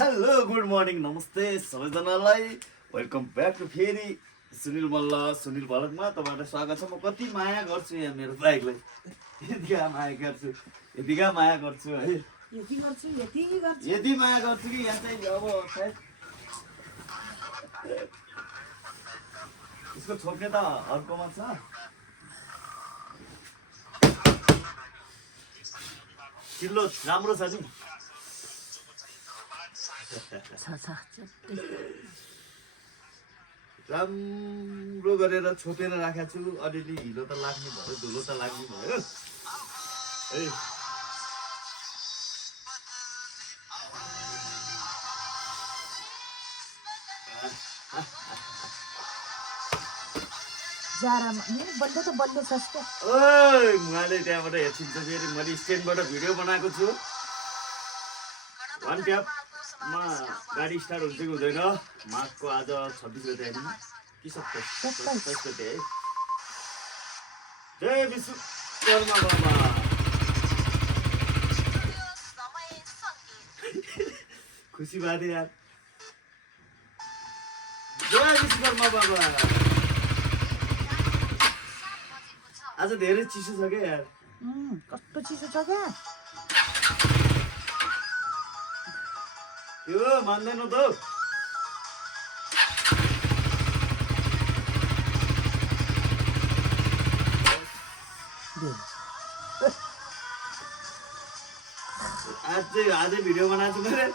Hello good morning नमस्ते सबैजनालाई welcome back to फेरि सुनिल मल्ल सुनिल भलकमा तपाईँहरूलाई स्वागत छ। म कति माया गर्छु यहाँ मेरो बाइकलाई, यतिका माया गर्छु है, यति माया गर्छु कि यहाँ चाहिँ अब सायद यसको छोप्ने त अर्कोमा छ। चिल्लो राम्रो छ नि, राम्रो गरेर छोपेर राखेको छु। अलिअलि हिलो त लाग्ने भयो, धुलो त लाग्ने भयो है। उहाँले त्यहाँबाट हेर्छिन्छ फेरि मैले स्ट्यान्डबाट भिडियो बनाएको छु। वान ट्यापमा गाडी स्टार्ट हुन्छ कि हुँदैन। माघको आज 26 गते होइन कि 27 गते है। जय विश्वकर्मा बाबा। खुसी बाँधे यार, जय विश्वकर्मा बाबा। आज धेरै चिसो छ क्या यार, कस्तो चिसो छ क्या। यो मान्दैन त। आजै भिडियो बनाएको छु मैले,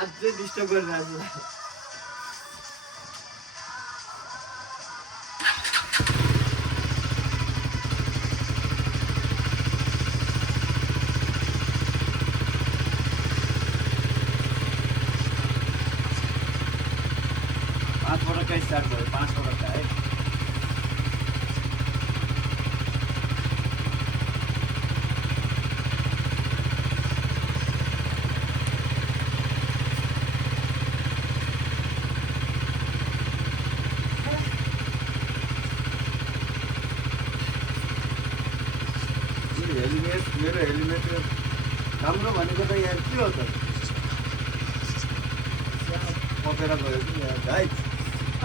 अझै डिस्टर्ब गरिरहेको छु। स्टार्ट भयो 5 पटक है। मेरो हेलमेट राम्रो भनेको त यहाँ के हो त, पकेर गयो कि यहाँ भाइ।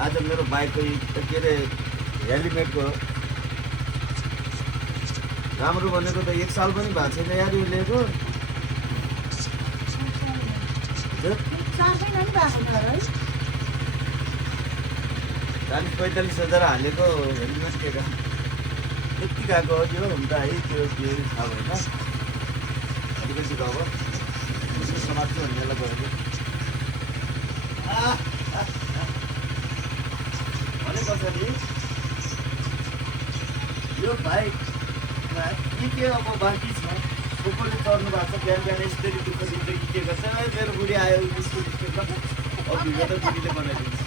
आज मेरो बाइकको के अरे हेलमेटको राम्रो भनेको त 1 साल पनि भएको छैन यार यो लिएको। 40-45 हजार हालेको हेलमेट के काम यति गएको हो त्यो हुन त है। त्यो थाहा भएन अलिकति अब समात्छु भन्नेलाई गएको भने पछाडि यो बाइकमा के अब बाँकी छ। कोले चढ्नु भएको छ, बिहान बिहान यसरी दुःख दिन्छ कि के गर्छ। मेरो बुढी आयो स्कुल स्टेटमा, अब भिडियो त बुढीले बनाइदिन्छ।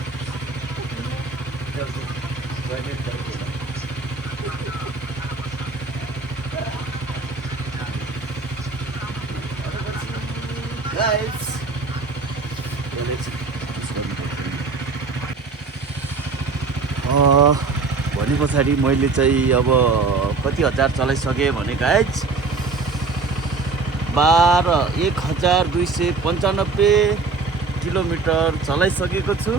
भने पछाडि मैले चाहिँ अब कति हजार चलाइसकेँ भने गाइज 12,295 किलोमिटर चलाइसकेको छु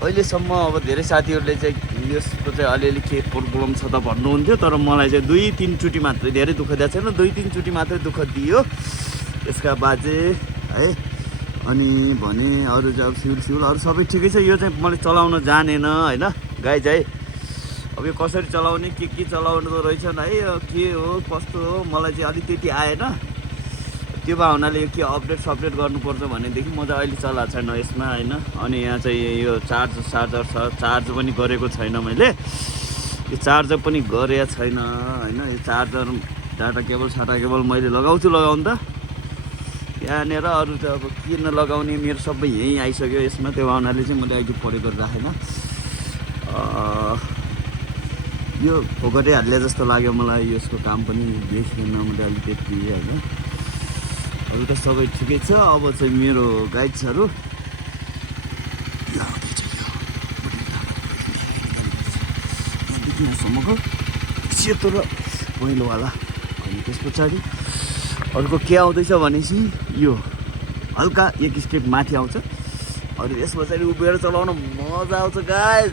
अहिलेसम्म। अब धेरै साथीहरूले चाहिँ यसको चाहिँ अलिअलि के प्रब्लम छ त भन्नुहुन्थ्यो, तर मलाई चाहिँ 2-3 चोटि मात्रै, धेरै दुःख दिएको छैन, 2-3 चोटि मात्रै दुःख दियो यसका बाजे है। अनि भने अरू चाहिँ फ्युल अरू सबै ठिकै छ। यो चाहिँ मैले चलाउन जानेन होइन गाइज है। अब यो कसरी चलाउने के चलाउनु रहेछ है, के हो कस्तो हो मलाई चाहिँ अलिक त्यति आएन। त्यो भए हुनाले यो के अपडेट गर्नुपर्छ भनेदेखि म चाहिँ अहिले चलाएको छैन यसमा होइन। अनि यहाँ चाहिँ यो चार्जर छ, चार्ज पनि गरेको छैन मैले, यो चार्जर पनि गरेको छैन होइन। यो चार्जर डाटा केबल मैले लगाउँछु लगाउनु त यहाँनिर। अरू चाहिँ अब किन लगाउने, मेरो सबै यहीँ आइसक्यो यसमा। त्यो हुनाले चाहिँ मैले अहिले पढेको राखेन। यो फोकटै हाल्ने जस्तो लाग्यो मलाई, यसको काम पनि देखिएन मैले अलिकति होइन। अरू त सबै ठिकै छ। अब चाहिँ मेरो गाइड्सहरू सम्मको सेतो र पहिलोवाला अनि त्यस पछाडि अर्को के आउँदैछ भनेपछि यो हल्का एक स्टेप माथि आउँछ अनि यस पछाडि उभिएर चलाउन मजा आउँछ गाइस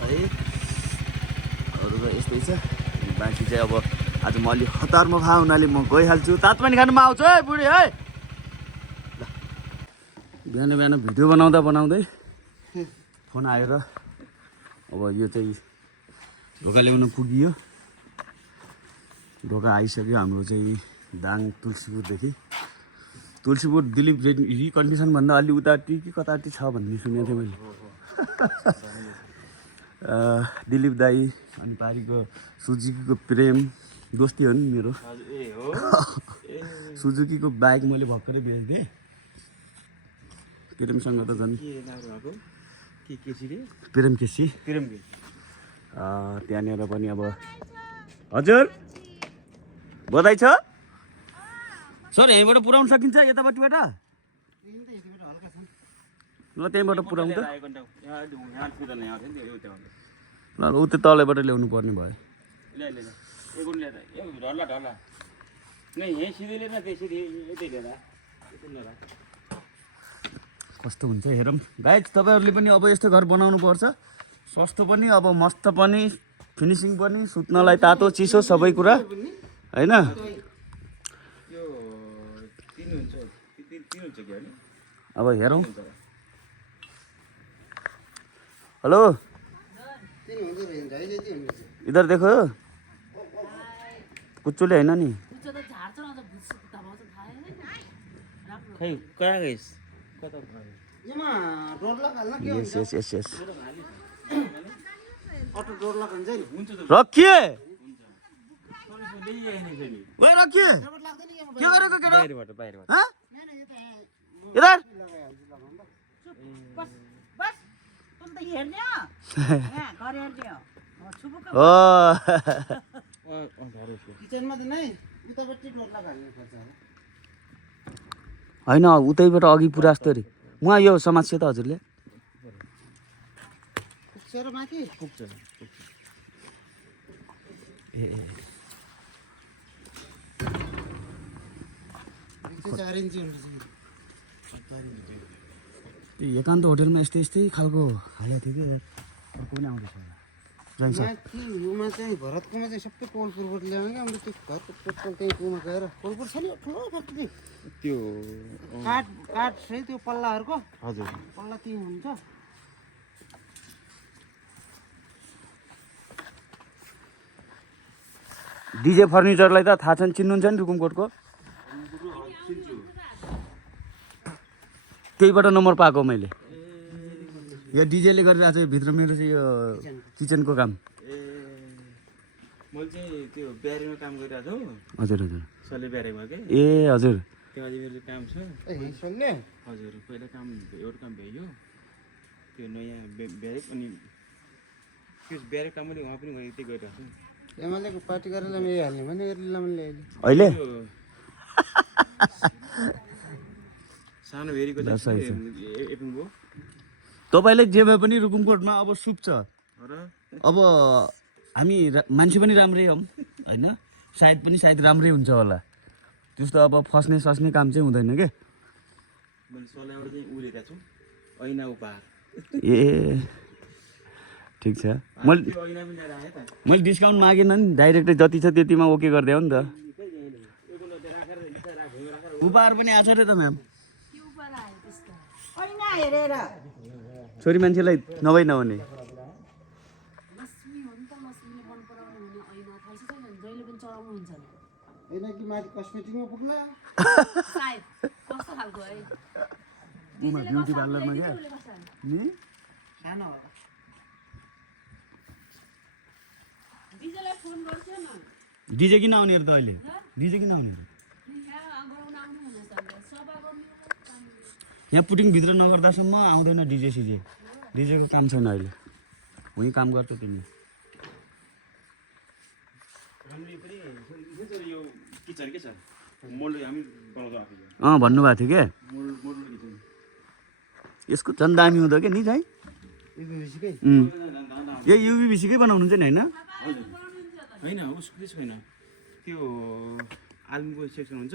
है। अरू त यस्तै छ। बाँकी चाहिँ अब आज म अलि हतारमा भए हुनाले म गइहाल्छु। तातपानी खानुमा आउँछु है बुढी है। ल बिहान बिहान भिडियो बनाउँदै फोन आयो र अब यो चाहिँ ढोका ल्याउन पुगियो। ढोका आइसक्यो हाम्रो चाहिँ दाङ तुलसीपुरदेखि। तुलसीपुर दिलीप रिकन्डिसन भन्दा अलि उताटी कि कताटी छ भन्ने सुनेको थिएँ मैले। दिलीप दाई अनि पारिको सुजुकीको प्रेम दोस्ती हो नि मेरो। सुजुकीको बाइक मैले भर्खरै बेचिदिएँ। प्रेमसँग त झन् प्रेम केसी त्यहाँनिर पनि अब हजुर बधाई छ सर। यहीँबाट पुऱ्याउन सकिन्छ यतापट्टिबाट? ल त्यहीँबाट पुऱ्याउँ त। ल उतै तलैबाट ल्याउनु पर्ने भयो। कस्तो हुन्छ हेरौँ गाइज। तपाईँहरूले पनि अब यस्तो घर बनाउनु पर्छ। सस्तो पनि अब मस्त पनि फिनिसिङ पनि सुत्नलाई तातो चिसो सबै कुरा होइन। अब हेरौँ। हेलो इधर देखो कुच्चोले होइन नि। यस यस यस यस रखिए वही रखिए। के गरेको केटा? हाँ? इधर होइन उतैबाट अघि पुरा जस्तो अरे उहाँ यो समाजसेवा त हजुरले एकान्त होटेलमा यस्तै खालको हालेको थियो कि अर्को पनि आउँदैछ माथिमा चाहिँ भरतकोमा चाहिँ सबै कोलपुरबाट ल्याउने क्या। अन्त त्यो घरको टोटल त्यहीँ कुमा गएर कोलपुर छ नि ठुलो फ्याक्ट्री त्यो काठ है त्यो पल्लाहरूको। हजुर पल्ला त्यहीँ हुन्छ। डिजे फर्निचरलाई त थाहा छ नि, चिन्नुहुन्छ नि रुकुमकोटको। त्यहीबाट नम्बर पाएको मैले। यो डिजेले गरेर आज भित्र मेरो चाहिँ यो किचनको काम। मैले चाहिँ त्यो ब्यारीमा काम गरिरहेको छु। हजुर हजुर सले ब्यारीमा के ए हजुर त्यहाँ मेरो काम छ। सुन्ने हजुर पहिला काम एउटा काम भइयो त्यो नयाँ ब्यारेक अनि त्यो ब्यारेक काम मैले उहाँ पनि त्यही गरिरहेको छु। एमएलएको पार्टी गरेर यही हाल्ने भने मैले अहिले सानो भेरीको एपिङको तपाईँले जे भए पनि रुकुमकोटमा अब सुप छ। र अब हामी मान्छे पनि राम्रै हौँ होइन। सायद राम्रै हुन्छ होला। त्यस्तो अब फस्ने सस्ने काम चाहिँ हुँदैन के। मैले सल्याबाट चाहिँ उडेको छु ऐना उपहार। ए ठिक छ। मैले डिस्काउन्ट मागेन नि, डाइरेक्टै जति छ त्यतिमा ओके गरिदियो नि त। उपहार पनि आएको छ रे त म्याम। छोरी मान्छेलाई नहुने ब्युटी पार्लरमा क्या डिजे किन आउने त अहिले? डिजे किन आउने? यहाँ पुटिङभित्र नगर्दासम्म आउँदैन डिजे सिजे। डिजेको काम छैन अहिले, उहीँ काम गर्छ तिमी। भन्नुभएको थियो क्या यसको झन् दामी हुँदो क्या नि चाहिँ। यो युबिसीकै बनाउनुहुन्छ नि होइन? होइन उसको छैन त्यो आलुको सेक्सन हुन्छ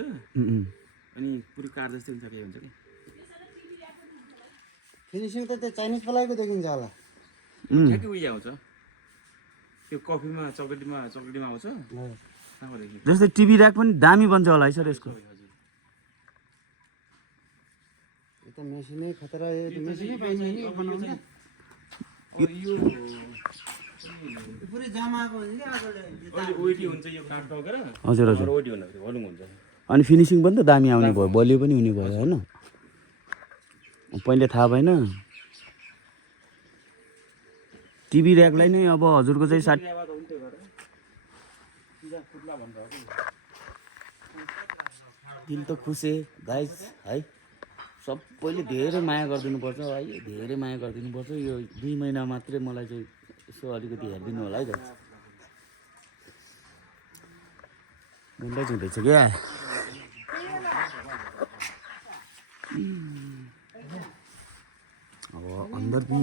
अनि पुरै कार जस्तै हुन्छ के हुन्छ कि फिनिसिङ त त्यो चाइनिज पलाएको देखिन्छ होला ठ्याक्कै उयो आउँछ त्यो कफीमा चक्लेटमा आउँछ कहाँदेखि जस्तै टिभी ऱ्याक पनि दामी बन्छ होला है सर यसको यो त मेसिनै खतरा यो त मेसिनै पाइन्छ नि यो बनाउँदा यो यो पुरै जमाएको हुन्छ कि आगोले ओइटी हुन्छ यो काठ टकेर हजुर हजुर ओइटी हुँदाखेरि भलुङ हुन्छ अनि फिनिसिङ पनि त दामी आउने भयो बलियो पनि हुने भयो होइन पहिले थाहा भएन टिभी ऱ्याकलाई नै अब हजुरको चाहिँ 60 दिल त खुसे गाइस है सबैले धेरै माया गरिदिनुपर्छ है धेरै माया गरिदिनुपर्छ यो 2 महिना मात्रै मलाई चाहिँ यसो अलिकति हेरिदिनु होला है गाइस मुन्दै जुँदैछ क्या अब अंदर भी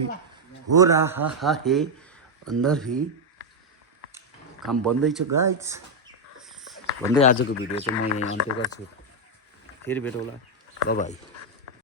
हो रहा है अंदर भी काम बन्दैछ गाइस भन्दै आजको भिडियो चाहिँ म यहीँ अन्त्य गर्छु फेरि भेटौँला बाइ बाइ